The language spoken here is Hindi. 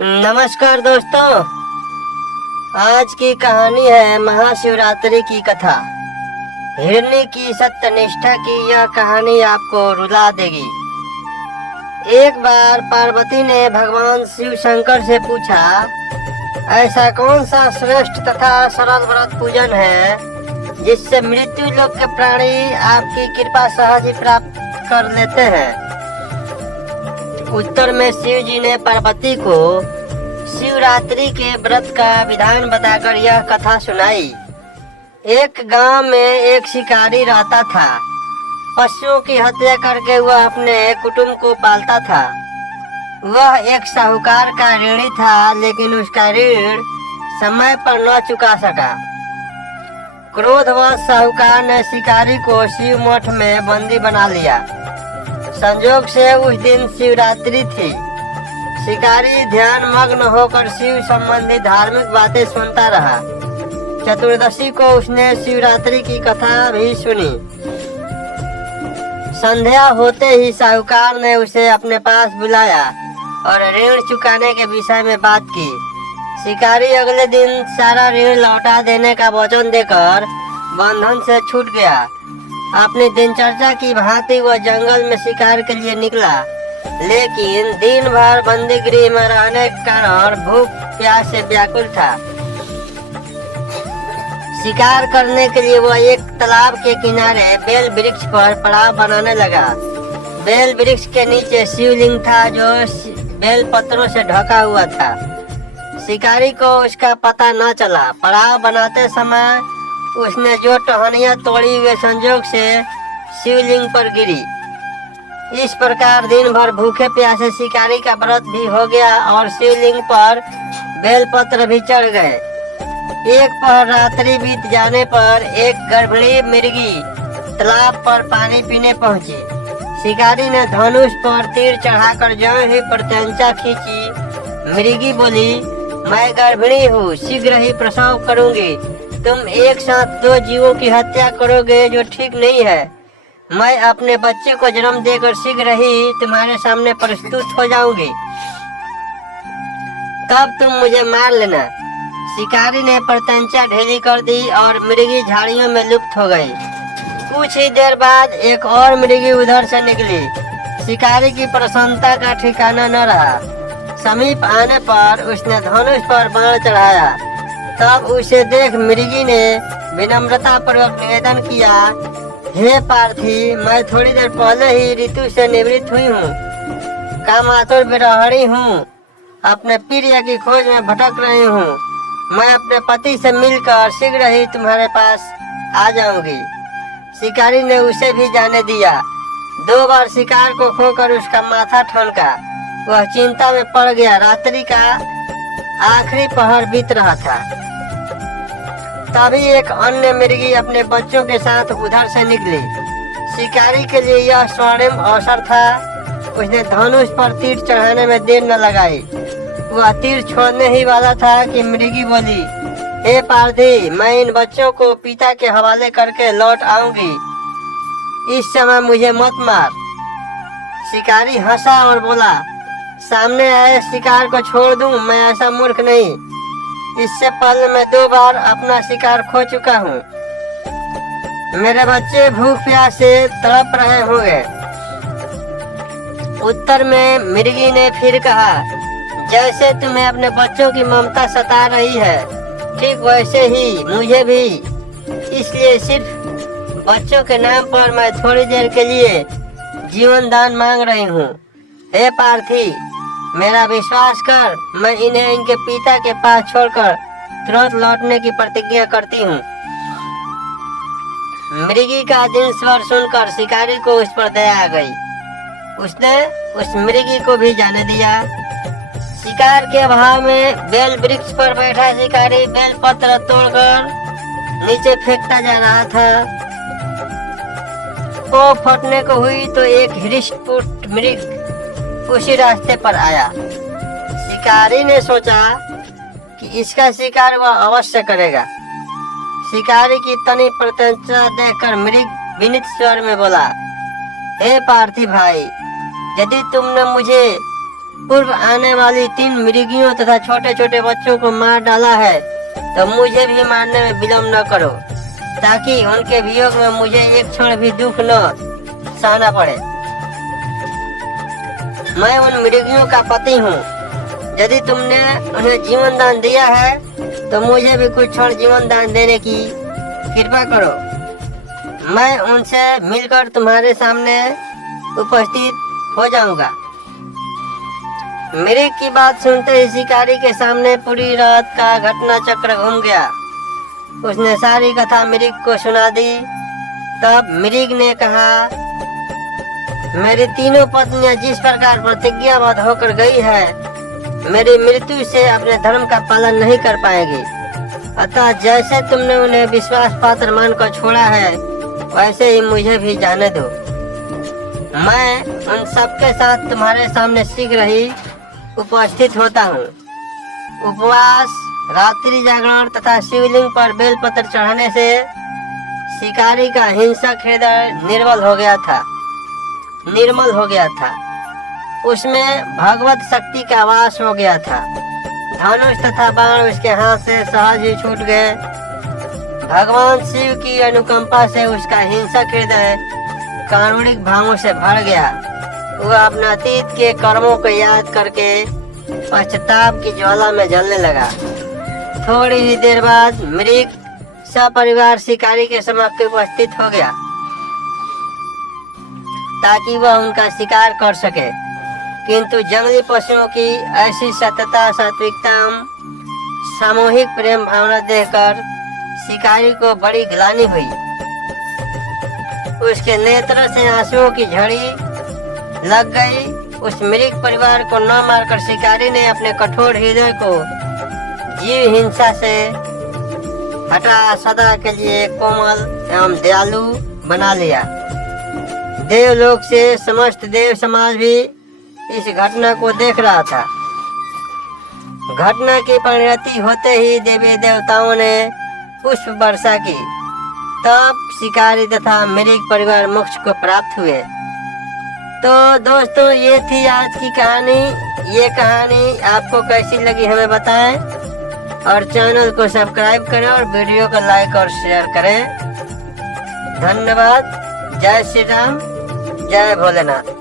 नमस्कार दोस्तों, आज की कहानी है महाशिवरात्रि की कथा। हिरण्य की सत्यनिष्ठा की यह कहानी आपको रुला देगी। एक बार पार्वती ने भगवान शिव शंकर से पूछा, ऐसा कौन सा श्रेष्ठ तथा सरल व्रत पूजन है जिससे मृत्यु लोक के प्राणी आपकी कृपा सहज ही प्राप्त कर लेते हैं। उत्तर में शिव जी ने पार्वती को शिवरात्रि के व्रत का विधान बताकर यह कथा सुनाई। एक गांव में एक शिकारी रहता था। पशुओं की हत्या करके वह अपने कुटुंब को पालता था। वह एक साहूकार का ऋणी था, लेकिन उसका ऋण समय पर न चुका सका। क्रोधवश साहूकार ने शिकारी को शिव मठ में बंदी बना लिया। संजोग से उस दिन शिवरात्रि थी। शिकारी ध्यान मग्न होकर शिव संबंधी धार्मिक बातें सुनता रहा। चतुर्दशी को उसने शिवरात्रि की कथा भी सुनी। संध्या होते ही साहूकार ने उसे अपने पास बुलाया और ऋण चुकाने के विषय में बात की। शिकारी अगले दिन सारा ऋण लौटा देने का वचन देकर बंधन से छूट गया। अपनी दिनचर्या की भांति वह जंगल में शिकार के लिए निकला, लेकिन दिन भर बंदी गृह में रहने के कारण भूख प्यास से व्याकुल था। शिकार करने के लिए वह एक तालाब के किनारे बेल वृक्ष पर पड़ाव बनाने लगा। बेल वृक्ष के नीचे शिवलिंग था जो बेल पत्रों से ढका हुआ था। शिकारी को उसका पता न चला। पड़ाव बनाते समय उसने जो टहनियां तोड़ी हुए संजोग से शिवलिंग पर गिरी। इस प्रकार दिन भर भूखे प्यासे शिकारी का व्रत भी हो गया और शिवलिंग पर बेलपत्र भी चढ़ गए। एक पहर रात्रि बीत जाने पर एक गर्भिणी मिर्गी तालाब पर पानी पीने पहुंची। शिकारी ने धनुष पर तीर चढ़ाकर जो ही प्रत्यंचा खींची। मिर्गी बोली, मैं गर्भिणी हूँ, शीघ्र ही प्रसव करूंगी। तुम एक साथ दो जीवों की हत्या करोगे जो ठीक नहीं है। मैं अपने बच्चे को जन्म देकर शीघ्र ही तुम्हारे सामने प्रस्तुत हो जाऊंगी, तब तुम मुझे मार लेना। शिकारी ने प्रत्यंचा ढीली कर दी और मृगी झाड़ियों में लुप्त हो गई। कुछ ही देर बाद एक और मृगी उधर से निकली। शिकारी की प्रसन्नता का ठिकाना न रहा। समीप आने पर उसने धनुष पर बाण चढ़ाया। तब उसे देख मृगी ने विनम्रता पूर्वक निवेदन किया, हे पार्थी, मैं थोड़ी देर पहले ही ऋतु से निवृत्त हुई हूँ। कामातुर विरहिणी हूँ। अपने प्रिय की खोज में भटक रही हूँ। मैं अपने पति से मिलकर शीघ्र ही तुम्हारे पास आ जाऊंगी। शिकारी ने उसे भी जाने दिया। 2 बार शिकार को खोकर उसका माथा ठनका। वह चिंता में पड़ गया। रात्रि का आखिरी पहर बीत रहा था। तभी एक अन्य मिर्गी अपने बच्चों के साथ उधर से निकली। शिकारी के लिए यह स्वर्णिम अवसर था। उसने धनुष पर तीर चढ़ाने में देर न लगाई। वह तीर छोड़ने ही वाला था कि मृगी बोली, हे पार्थी, मैं इन बच्चों को पिता के हवाले करके लौट आऊंगी। इस समय मुझे मत मार। शिकारी हंसा और बोला, सामने आए शिकार को छोड़ दूं? मैं ऐसा मूर्ख नहीं। इससे पहले मैं 2 बार अपना शिकार खो चुका हूँ। मेरे बच्चे भूख प्यास से तड़प रहे होंगे। उत्तर में मृगी ने फिर कहा, जैसे तुम्हें अपने बच्चों की ममता सता रही है, ठीक वैसे ही मुझे भी। इसलिए सिर्फ बच्चों के नाम पर मैं थोड़ी देर के लिए जीवन दान मांग रही हूँ। हे पार्थी, मेरा विश्वास कर। मैं इन्हें इनके पिता के पास छोड़कर तुरंत लौटने की प्रतिज्ञा करती हूँ। मृगी का दिन स्वर सुनकर शिकारी को उस पर दया आ गई। उसने उस मृगी को भी जाने दिया। शिकार के अभाव में बेल वृक्ष पर बैठा शिकारी बेल पत्र तोड़कर नीचे फेंकता जा रहा था। वो फटने को हुई तो एक हृष्टपुष्ट मृग उसी रास्ते पर आया। शिकारी ने सोचा कि इसका शिकार वह अवश्य करेगा। शिकारी की तनी प्रत्यंचा देखकर मृग विनीत स्वर में बोला, हे पार्थी भाई, यदि तुमने मुझे पूर्व आने वाली 3 मृगियों तथा छोटे छोटे बच्चों को मार डाला है, तो मुझे भी मारने में विलम्ब न करो, ताकि उनके वियोग में मुझे एक क्षण भी दुख न सहना पड़े। मैं उन मृगियों का पति हूँ। यदि तुमने उन्हें जीवन दान दिया है, तो मुझे भी कुछ क्षण जीवन दान देने की कृपा करो। मैं उनसे मिलकर तुम्हारे सामने उपस्थित हो जाऊंगा। मृग की बात सुनते ही शिकारी के सामने पूरी रात का घटना चक्र घूम गया। उसने सारी कथा मृग को सुना दी। तब मृग ने कहा, मेरी तीनों पत्नियां जिस प्रकार प्रतिज्ञाबद्ध होकर गई है, मेरी मृत्यु से अपने धर्म का पालन नहीं कर पाएगी। अतः जैसे तुमने उन्हें विश्वास पात्र मानकर छोड़ा है, वैसे ही मुझे भी जाने दो। मैं उन सबके साथ तुम्हारे सामने शीघ्र ही उपस्थित होता हूँ। उपवास, रात्रि जागरण तथा शिवलिंग पर बेलपत्र चढ़ाने से शिकारी का हिंसक हृदय निर्मल हो गया था। उसमें भगवत शक्ति का वास हो गया था। धनुष तथा बाण उसके हाथ से सहज ही छूट गए। भगवान शिव की अनुकंपा से उसका हिंसक हृदय कारुणिक भावों से भर गया। वह अपने अतीत के कर्मों को याद करके पश्चाताप की ज्वाला में जलने लगा। थोड़ी ही देर बाद मृग सपरिवार शिकारी के समक्ष उपस्थित हो गया, ताकि वह उनका शिकार कर सके। किंतु जंगली पशुओं की ऐसी सतता, सात्विकता, सामूहिक प्रेम भावना देखकर शिकारी को बड़ी ग्लानि हुई। उसके नेत्र से आंसुओं की झड़ी लग गई। उस मृग परिवार को न मारकर शिकारी ने अपने कठोर हृदय को जीव हिंसा से हटा सदा के लिए कोमल एवं दयालु बना लिया। देवलोक से समस्त देव समाज भी इस घटना को देख रहा था। घटना की परिणति होते ही देवी देवताओं ने पुष्प वर्षा की। तब शिकारी तथा मृग परिवार मोक्ष को प्राप्त हुए। तो दोस्तों, ये थी आज की कहानी। ये कहानी आपको कैसी लगी हमें बताएं, और चैनल को सब्सक्राइब करें और वीडियो को लाइक और शेयर करें। धन्यवाद। जय श्री राम, जय भोलेनाथ।